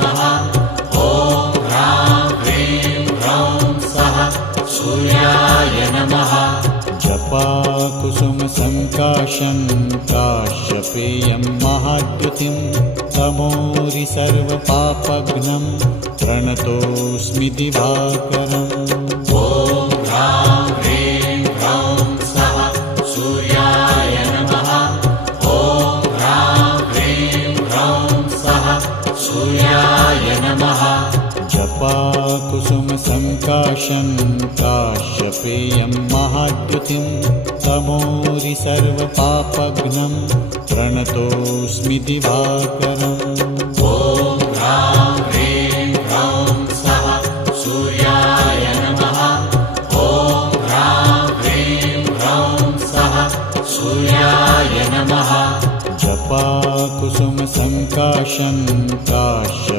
नमः। ॐ ह्रां ह्रीं ह्रौं सः सूर्याय नमः। जपाकुसुमसङ्काशं काश्यपेयं महाद्युतिं तमोरि सर्वपापघ्नं प्रणतोऽस्मि दिवाकरम्। ॐ ह्रां ह्रीं ह्रौं सः सूर्याय नमः। ॐ ह्रां ह्रीं ह्रौं सः सूर्याय नमः। जपाकुसुमसङ्काशं काश्यपेयं महाद्युतिं तमोरि सर्वपापघ्नं प्रणतोऽस्मि दिवाकरम्। ॐ ह्रां ह्रीं ह्रौं सः सूर्याय नमः। ॐ ह्रां ह्रीं ह्रौं सः सूर्याय नमः। जपाकुसुमसङ्काशं